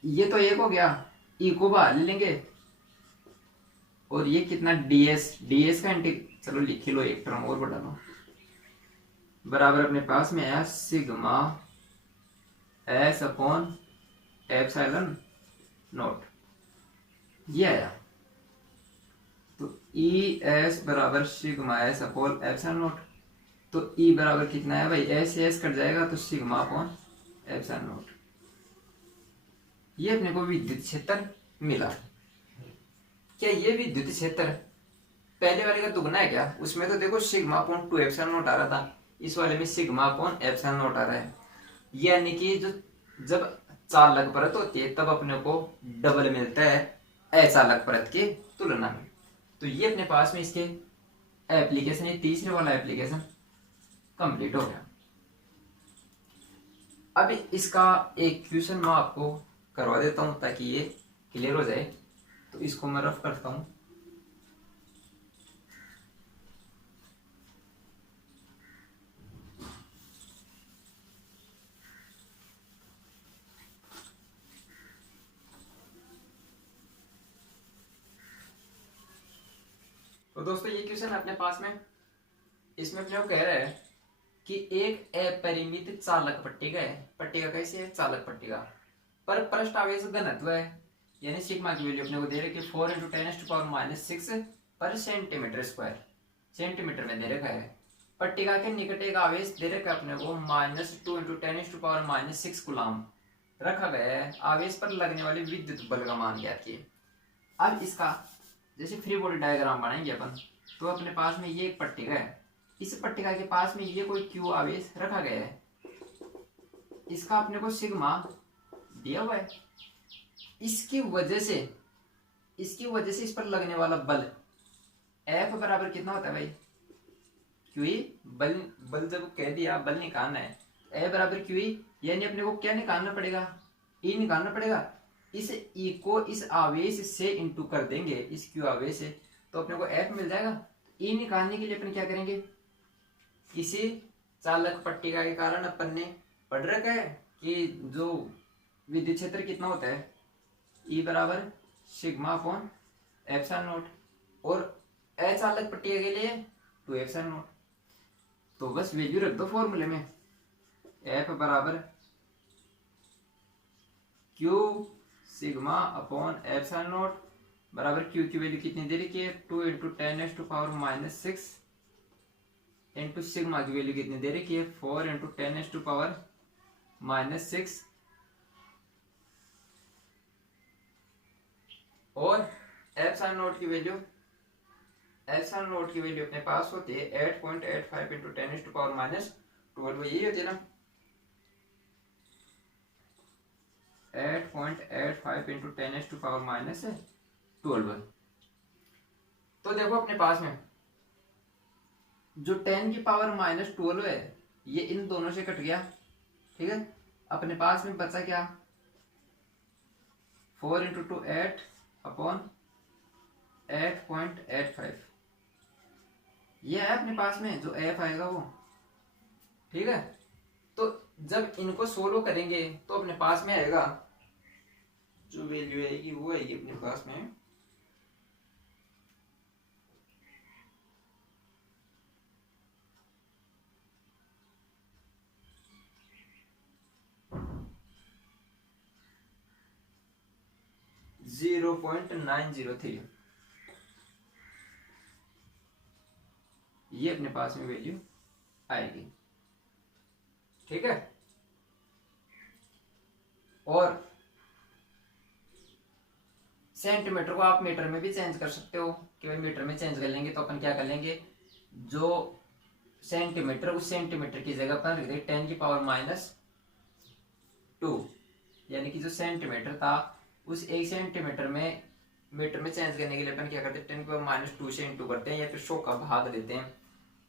ये तो एक हो गया, ई को बाहर ले लेंगे, और ये कितना ds का चलो लिख लो, एक टर्म और बढ़ा लो, बराबर अपने पास में आया sigma s upon epsilon naught, ये आया। तो ई एस बराबर sigma S upon epsilon not. तो ई बराबर कितना है भाई, एस एस कट जाएगा तो सिग्मा अपॉन एप्सिलॉन नॉट। ये अपने को विद्युत क्षेत्र मिला। क्या ये विद्युत क्षेत्र पहले वाले का दुगना है क्या, उसमें तो देखो सिग्मा अपॉन 2 एप्सिलॉन नॉट आ रहा था, इस वाले में सिग्मा अपॉन एप्सिलॉन नॉट आ रहा है। यानी कि जो जब चालक परत होती है तब अपने को डबल मिलता है अचालक परत की तुलना में। तो ये अपने पास में इसके एप्लीकेशन, ये तीसरे वाला एप्लीकेशन कंप्लीट हो गया। अब इसका एक क्वेश्चन मैं आपको करवा देता हूं ताकि ये क्लियर हो जाए। तो इसको मैं रफ करता हूं। तो दोस्तों ये क्वेश्चन अपने पास में, इसमें अपने को कह रहा है कि एक अपरिमित चालक पट्टिका है, पट्टिका कैसी है, चालक पट्टिका, पर पृष्ठ आवेश घनत्व है, यानी सिग्मा की वैल्यू अपने को दे रहे कि 4 × 10⁻⁶ पर सेंटीमीटर स्क्वायर, सेंटीमीटर में दे रखा है। पट्टिका के निकट एक आवेश दे रखा है अपने को -2 × 10⁻⁶ कूलाम रखा गया है। आवेश पर लगने वाले विद्युत बल का मान ज्ञात किए। अब इसका जैसे फ्री बॉडी डायग्राम बनाएंगे अपन, तो अपने पास में ये एक पट्टिका है, इस पट्टिका के पास में ये कोई क्यू आवेश रखा गया है, इसका अपने को सिग्मा दिया हुआ है। इसकी वजह से इस पर लगने वाला बल F बराबर कितना होता है भाई, क्यू बल जब कह दिया बल निकालना है, F बराबर क्यू, यानी अपने को क्या निकालना पड़ेगा, E निकालना पड़ेगा। इस E को इस आवेश से इंटू कर देंगे, इस क्यू आवेश से, तो अपने को F मिल जाएगा। E निकालने के लिए अपन क्या करेंगे, किसी चालक पट्टिका के कारण अपन ने पढ़ रखा है कि जो विद्युत क्षेत्र कितना होता है, E बराबर σ/ε0, और अचालक पट्टिका के लिए 2ε0। तो बस वैल्यू रख दो फॉर्मूले में, F बराबर Q σ/ε0 बराबर Q की वैल्यू कितनी दे रखी है, 2 × 10⁻⁶ इंटू सिग्मा की वैल्यू कितनी दे रखी है, 4 × 10⁻⁶, और ε0 की वैल्यू अपने पास होती है 8.85 × 10⁻12, यही होती है ना, 8.85 × 10⁻12। तो देखो अपने पास में जो 10⁻12 है, ये इन दोनों से कट गया, ठीक है। अपने पास में बचा क्या, 4 × 2 8/8.85, ये है अपने पास में जो F आएगा वो, ठीक है। तो जब इनको सोल्व करेंगे तो अपने पास में आएगा, जो वैल्यू आएगी वो आएगी अपने पास में 0.903, ये अपने पास में वैल्यू आएगी, ठीक है। और सेंटीमीटर को आप मीटर में भी चेंज कर सकते हो कि भाई मीटर में चेंज कर लेंगे, तो अपन क्या कर लेंगे, जो सेंटीमीटर, उस सेंटीमीटर की जगह पर रख देंगे 10⁻², यानी कि जो सेंटीमीटर था उस 1 सेंटीमीटर में मीटर में चेंज करने के लिए अपन क्या करते हैं, 10⁻² से इंटू करते हैं या फिर 100 का भाग देते हैं।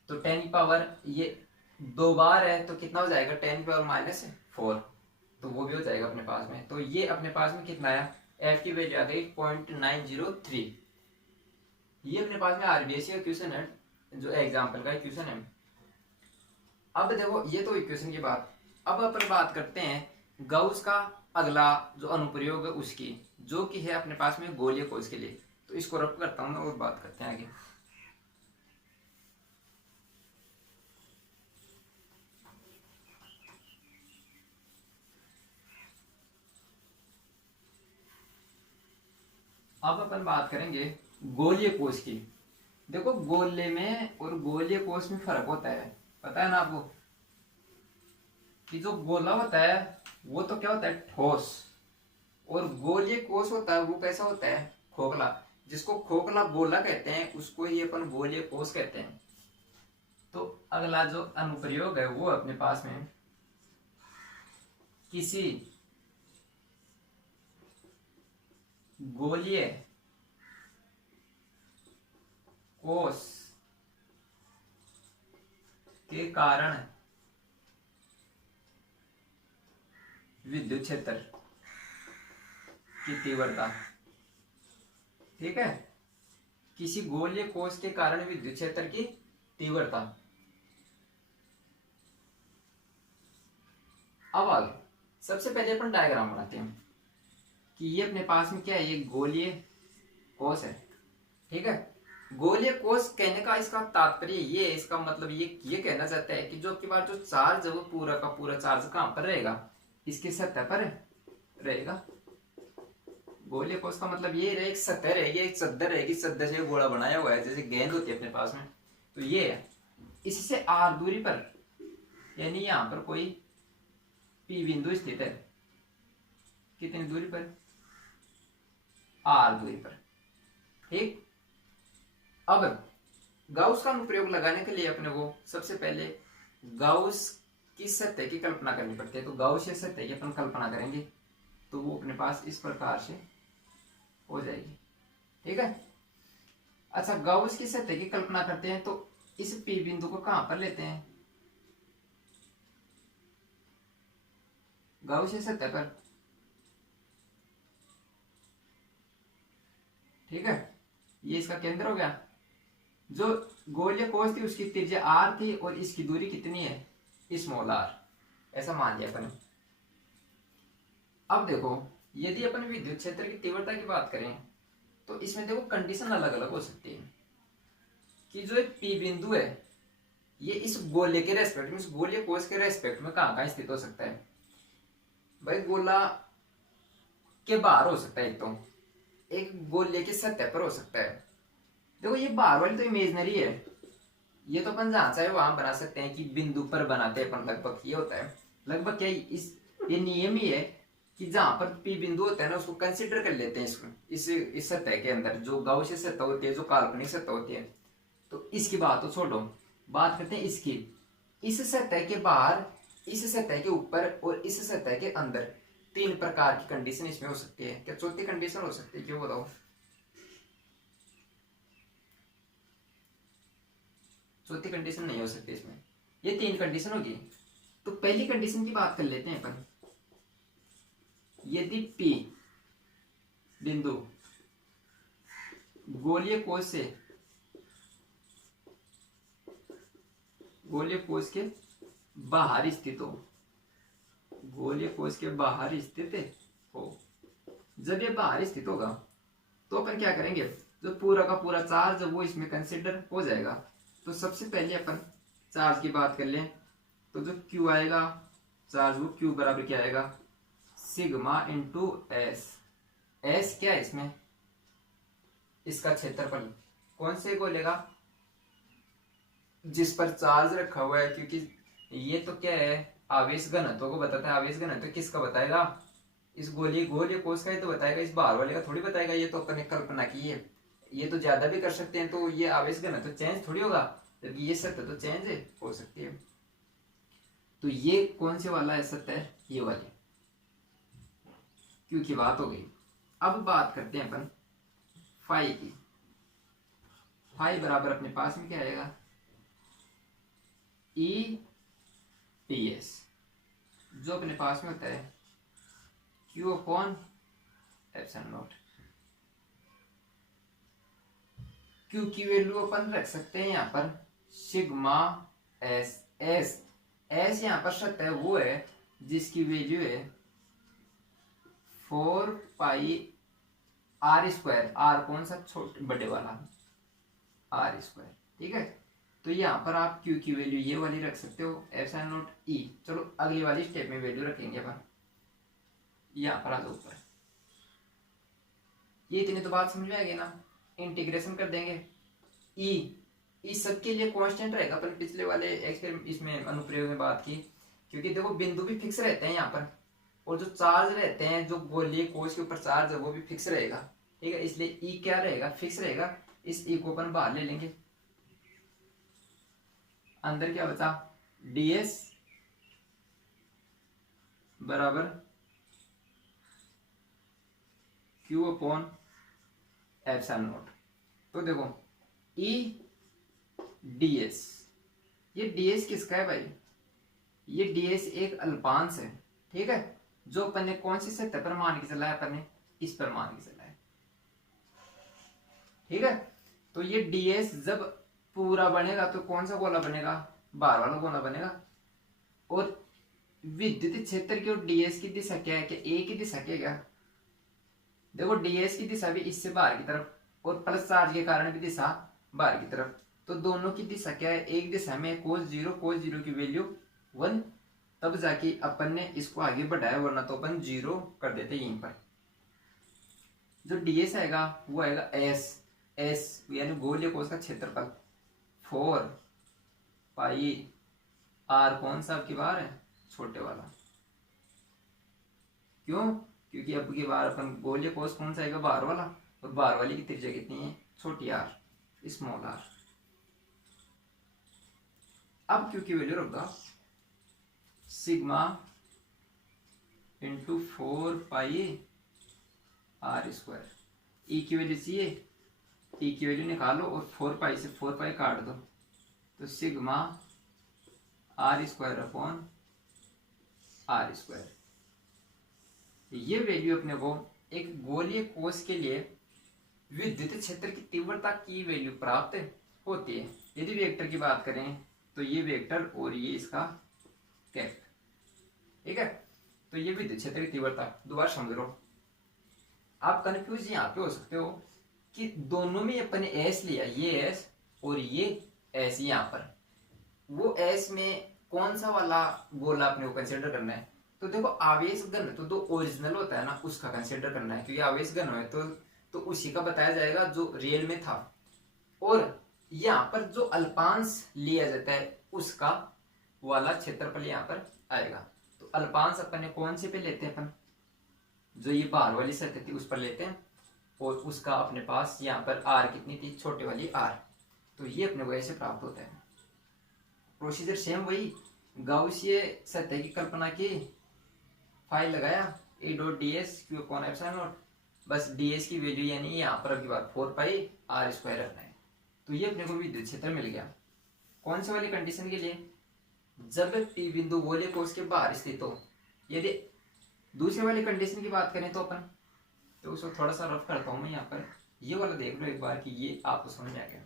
तो 10 ये 2 बार है तो कितना हो जाएगा, 10⁻⁴, तो वो भी हो जाएगा अपने पास में। तो ये अपने पास में कितना आया, F की वैल्यू आ गई 0.903। ये अपने पास में आरबीएससी का क्वेश्चन है, जो एग्जाम्पल का क्वेश्चन है। अब देखो ये तो इक्वेशन की बात, अब अपन बात करते हैं गाउस का अगला जो अनुप्रयोग है उसकी, जो कि है अपने पास में गोलीय कोश के लिए। तो इसको रब करता हूं मैं और बात करते हैं आगे। अब अपन बात करेंगे गोलीय कोश की। देखो गोले में और गोलीय कोश में फर्क होता है, पता है ना आपको, कि जो गोला होता है वो तो क्या होता है, ठोस, और गोलीय कोश होता है वो कैसा होता है, खोखला। जिसको खोखला गोला कहते हैं उसको ही अपन गोलीय कोश कहते हैं। तो अगला जो अनुप्रयोग है वो अपने पास में किसी गोलीय कोश के कारण विद्युत क्षेत्र की तीव्रता, ठीक है, किसी गोलीय कोश के कारण विद्युत क्षेत्र की तीव्रता। अब आगे सबसे पहले अपन डायग्राम बनाते हैं कि ये अपने पास में क्या है, ये गोलीय कोश है, ठीक है। गोलीय कोष कहने का इसका तात्पर्य ये है, इसका मतलब ये कहना चाहता है कि जो आपके पास जो चार्ज है वो पूरा का पूरा चार्ज कहां पर रहेगा, इसकी सतह पर रहेगा। गोलीय कोष का मतलब ये है, एक सतह रहेगी, एक चद्दर रहेगी, चद्दर से गोला बनाया हुआ है जैसे गेंद होती है अपने पास में, तो ये है। इससे आर दूरी पर, यानी यहां पर कोई पी बिंदु स्थित है, कितनी दूरी पर, आर दूरी पर, ठीक। अब गाउस का अनुप्रयोग लगाने के लिए अपने को सबसे पहले गाउस की सतह की कल्पना करनी पड़ती है। तो गाउस या सतह की अपन कल्पना करेंगे तो वो अपने पास इस प्रकार से हो जाएगी, ठीक है। अच्छा, गाउस की सतह की कल्पना करते हैं तो इस पी बिंदु को कहां पर लेते हैं, गाउस या सतह पर, ठीक है। ये इसका केंद्र हो गया। जो गोलीय कोष थी उसकी त्रिज्या आर थी और इसकी दूरी कितनी है, स्मॉल आर, ऐसा मान लिया अपन। अब देखो, यदि अपन विद्युत क्षेत्र की तीव्रता की बात करें तो इसमें देखो कंडीशन अलग अलग हो सकती है कि जो एक पी बिंदु है ये इस गोले के रेस्पेक्ट में, इस गोलीय कोष के रेस्पेक्ट में कहां कहां स्थित हो सकता है। भाई गोला के बाहर हो सकता है, एक गोले की सतह पर हो सकता है। देखो ये बाहर वाली तो इमेजनरी है, ये तो अपन जहां चाहे वहां बना सकते हैं कि बिंदु पर बनाते हैं अपन, लगभग ये होता है। लगभग क्या ये नियम ही है कि जहां पर पी बिंदु होता है ना उसको कंसिडर कर लेते हैं इसको, इस सतह के अंदर जो गाउसीय सतह होती है, जो काल्पनिक सतह होती है। तो इसकी बात तो छोड़ो, बात करते हैं इसकी। इस सतह के बाहर, इस सतह के ऊपर और इस सतह के अंदर तीन प्रकार की कंडीशन इसमें हो सकती है। क्या चौथी कंडीशन हो सकती है, क्यों बताओ, चौथी कंडीशन नहीं हो सकती इसमें, ये तीन कंडीशन होगी। तो पहली कंडीशन की बात कर लेते हैं अपन। यदि P बिंदु गोलीय कोष के बाहर स्थित हो, गोलीय कोष के बाहर स्थित हो, जब ये बाहर स्थित होगा तो अपन क्या करेंगे, जो पूरा का पूरा चार्ज वो इसमें कंसिडर हो जाएगा। तो सबसे पहले अपन चार्ज की बात कर लें तो जो Q आएगा चार्ज, वो Q बराबर क्या आएगा, सिग्मा इंटू एस। एस क्या है इसमें, इसका क्षेत्रफल, कौन से गोले का, जिस पर चार्ज रखा हुआ है, क्योंकि ये तो क्या है, आवेश घनत्व को बताता है। आवेश घनत्व किसका बताएगा, इस गोलीय कोष का ही तो बताएगा, इस बाहर वाले का थोड़ी बताएगा। ये तो अपन ने कल्पना की है, ये तो ज्यादा भी कर सकते हैं, तो ये आवेश घनत्व तो चेंज थोड़ी होगा, जबकि ये सतह तो चेंज हो सकती है। तो ये कौन से वाला है सतह, ये वाली, क्योंकि बात हो गई। अब बात करते हैं अपन फाई की। फाई बराबर अपने पास में क्या आएगा, ई टी एस, जो अपने पास में होता है Q upon epsilon not. Q की वैल्यू अपन रख सकते हैं यहाँ पर सिग्मा एस। एस यहाँ पर सतह वो है जिसकी वैल्यू है 4 पाई आर स्क्वायर। आर कौन सा, छोटे बड़े वाला आर स्क्वायर, ठीक है। तो यहाँ पर आप Q की वैल्यू ये वाली रख सकते हो, एप्सिलॉन नॉट ई। चलो अगली वाली स्टेप में वैल्यू रखेंगे अपन, यहाँ पर आ जाओ ऊपर। ये इतनी तो बात समझ में आएगी ना, इंटीग्रेशन कर देंगे। ई सबके लिए कांस्टेंट रहेगा, अपन पिछले वाले इसमें अनुप्रयोग में बात की, क्योंकि देखो बिंदु भी फिक्स रहते हैं यहाँ पर, और जो चार्ज रहते हैं, जो गोलीय कोष के ऊपर चार्ज है वो भी फिक्स रहेगा, ठीक है। इसलिए ई क्या रहेगा, फिक्स रहेगा। इस ई को अपन बाहर ले लेंगे, अंदर क्या बचा, ds बराबर Q अपॉन एप्सिलॉन नॉट। तो देखो E ds, ये ds किसका है भाई, ये ds एक अल्पांश है, ठीक है, जो अपन ने कौन सी सतह पर मान के चला है, अपन ने इस पर मान के चला है, ठीक है। तो ये ds जब पूरा बनेगा तो कौन सा गोला बनेगा, बाहर वाला गोला बनेगा। और विद्युत क्षेत्र की और ds की दिशा क्या है, क्या a की दिशा क्या है, देखो ds की दिशा भी इससे बाहर की तरफ, और प्लस चार्ज के कारण भी दिशा बाहर की तरफ। तो दोनों की दिशा क्या है, एक दिशा में cos 0 की वैल्यू 1, तब जाके अपन ने इसको आगे बढ़ाया, वरना तो अपन 0 कर देते यहीं पर। जो ds आएगा वो आएगा एस यानी गोलीय कोश का क्षेत्रफल 4 पाई r, कौन सा आपकी बार है, छोटे वाला। क्यों, क्योंकि अब की बार अपन गोलीय कोश कौन सा आएगा, बाहर वाला, और बाहर वाली की त्रिज्या कितनी है, छोटी r, स्मॉल r। अब क्यू की वैल्यू रख दो सिग्मा इंटू 4 पाई r स्क्वायर। ई की वैल्यू चाहिए, ई की वैल्यू निकालो और 4 पाई से 4 पाई काट दो, तो sigma r square upon r square. ये वैल्यू अपने को एक गोलीय कोश के लिए विद्युत क्षेत्र की तीव्रता की वैल्यू प्राप्त होती है। यदि वेक्टर की बात करें तो ये वेक्टर और ये इसका कैप, ठीक है। तो ये विद्युत क्षेत्र की तीव्रता, दोबारा समझ लो। आप कंफ्यूज यहाँ पे हो सकते हो कि दोनों में अपन ने एस लिया, ये एस और ये एस, यहाँ पर वो एस में कौन सा वाला गोला अपने को कंसिडर करना है। तो देखो आवेश घन तो दो ओरिजिनल होता है ना, उसका कंसिडर करना है, क्योंकि आवेश घन है तो उसी का बताया जाएगा जो रियल में था। और यहाँ पर जो अल्पांश लिया जाता है उसका वाला क्षेत्रफल यहाँ पर आएगा। तो अल्पांश अपन ने कौन से पे लेते हैं, अपन जो ये बाहर वाली सतह थी उस पर लेते हैं, और उसका अपने पास यहाँ पर आर कितनी थी, छोटे वाली आर। तो ये अपने को ऐसे प्राप्त होता है। प्रोसीजर सेम वही, गाउसिय सतह की कल्पना की, फाइल लगाया ए dot D S Q upon epsilon not, बस ds की वैल्यू यानी यहाँ पर अगली बार 4 पाई r स्क्वायर रखना है। तो ये अपने को विद्युत क्षेत्र मिल गया। कौन से वाली कंडीशन के लिए, जब p बिंदु गोलीय कोश के बाहर स्थित हो। यदि दूसरे वाली कंडीशन की बात करें तो अपन, तो उसको थोड़ा सा रफ करता हूं मैं यहाँ पर, ये वाला देख लो एक बार कि ये आपको समझ आ गया।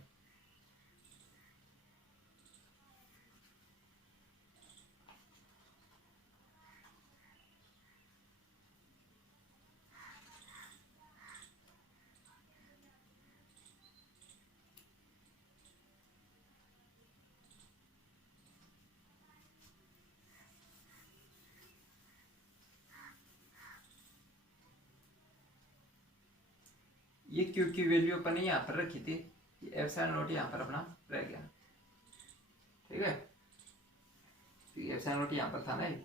ये क्यू की वैल्यू अपन ने यहाँ पर रखी थी, ये एप्सिलॉन नॉट यहाँ पर अपना रह गया, ठीक है। तो ये एप्सिलॉन नॉट यहाँ पर था ना, ये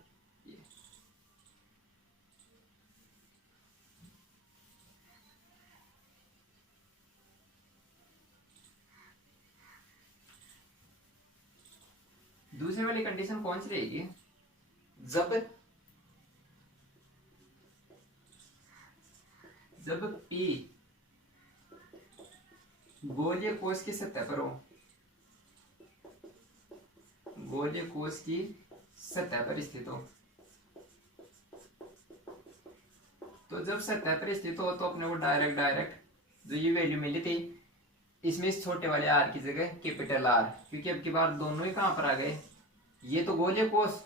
दूसरी वाली कंडीशन कौन सी रहेगी, जब P गोलीय कोश की सतह पर हो, गोलीय कोश की सतह पर स्थित हो। तो जब सतह पर स्थित हो तो अपने को डायरेक्ट जो ये वैल्यू मिली थी, इसमें इस छोटे वाले आर की जगह कैपिटल आर, क्योंकि अब की बार दोनों ही कहां पर आ गए, ये तो गोलीय कोश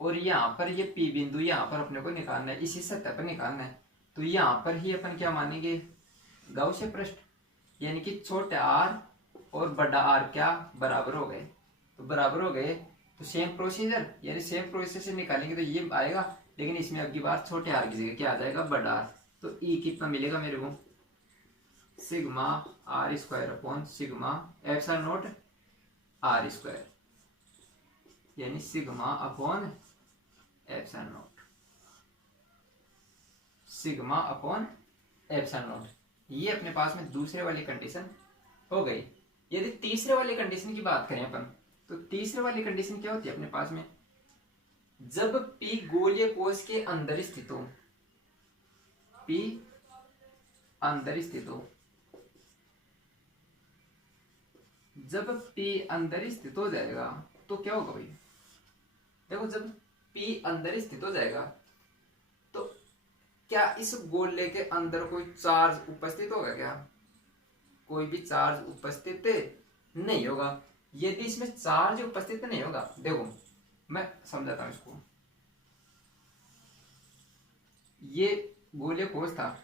और यहाँ पर ये पी बिंदु यहाँ पर अपने को निकालना है, इसी सतह पर निकालना है। तो यहाँ पर ही अपन क्या मानेंगे, गाउसिय पृष्ठ, यानी कि छोटे आर और बड़ा आर क्या बराबर हो गए। तो बराबर हो गए तो सेम प्रोसीजर, यानी सेम प्रोसेस से निकालेंगे तो ये आएगा, लेकिन इसमें अब की बार छोटे आर की जगह क्या आ जाएगा, बड़ा आर। तो ई कितना मिलेगा मेरे को, sigma r square upon sigma epsilon naught r square, यानी sigma upon epsilon naught, sigma upon epsilon naught. ये अपने पास में दूसरे वाली कंडीशन हो गई। यदि तीसरे वाली कंडीशन की बात करें अपन, तो तीसरे वाली कंडीशन क्या होती है अपने पास में, जब P गोलीय कोश के अंदर स्थित हो, P अंदर स्थित हो, जब P अंदर स्थित हो जाएगा तो क्या होगा भाई, देखो जब P अंदर स्थित हो जाएगा तो क्या इस गोले के अंदर कोई चार्ज उपस्थित होगा, क्या कोई भी चार्ज उपस्थित नहीं होगा। यदि इसमें चार्ज उपस्थित नहीं होगा, देखो मैं समझाता हूं इसको, ये गोलीय कोश था,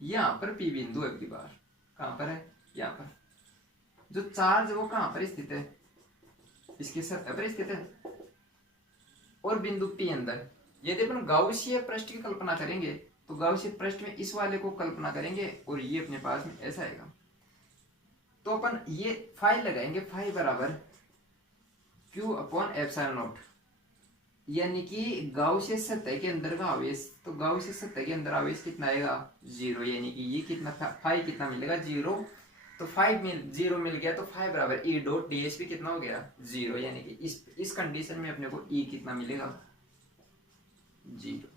यहां पर P बिंदु है, बार कहां पर है, यहां पर। जो चार्ज वो कहां पर स्थित है, इसकी सतह पर स्थित है, और बिंदु P अंदर। यदि अपन गाउसीय पृष्ठ की कल्पना करेंगे तो गाउसीय पृष्ठ में इस वाले को कल्पना करेंगे और ये अपने पास में ऐसा आएगा। तो अपन ये फाई लगाएंगे, फाई बराबर Q अपॉन एप्सिलॉन नॉट, यानी कि गाउसीय सतह के अंदर का आवेश, तो गाउसीय सतह के अंदर आवेश कितना आएगा 0, यानी कि ये कितना फाई कितना मिलेगा 0। तो 0 मिल गया, तो फाई बराबर E डॉट ds भी कितना हो गया 0, यानी कि इस कंडीशन में अपने को E कितना मिलेगा 0।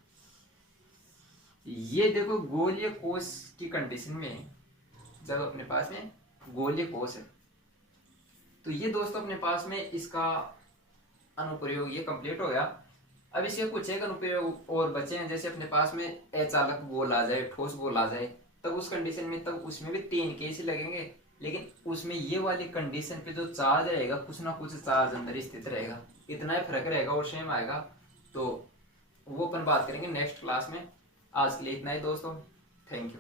ये देखो गोलीय कोश की कंडीशन में जब अपने पास में गोलीय कोश है, तो ये दोस्तों अपने पास में इसका अनुप्रयोग ये कंप्लीट हो गया। अब इसके कुछ एक अनुप्रयोग और बचे हैं, जैसे अपने पास में अचालक गोल आ जाए, ठोस गोल आ जाए, तब उस कंडीशन में तब उसमें भी 3 केस ही लगेंगे, लेकिन उसमें ये वाली कंडीशन पे जो चार्ज रहेगा कुछ ना कुछ चार्ज अंदर स्थित रहेगा, इतना ही फर्क रहेगा और सेम आएगा। तो वो अपन बात करेंगे नेक्स्ट क्लास में। आज के लिए इतना ही दोस्तों, थैंक यू।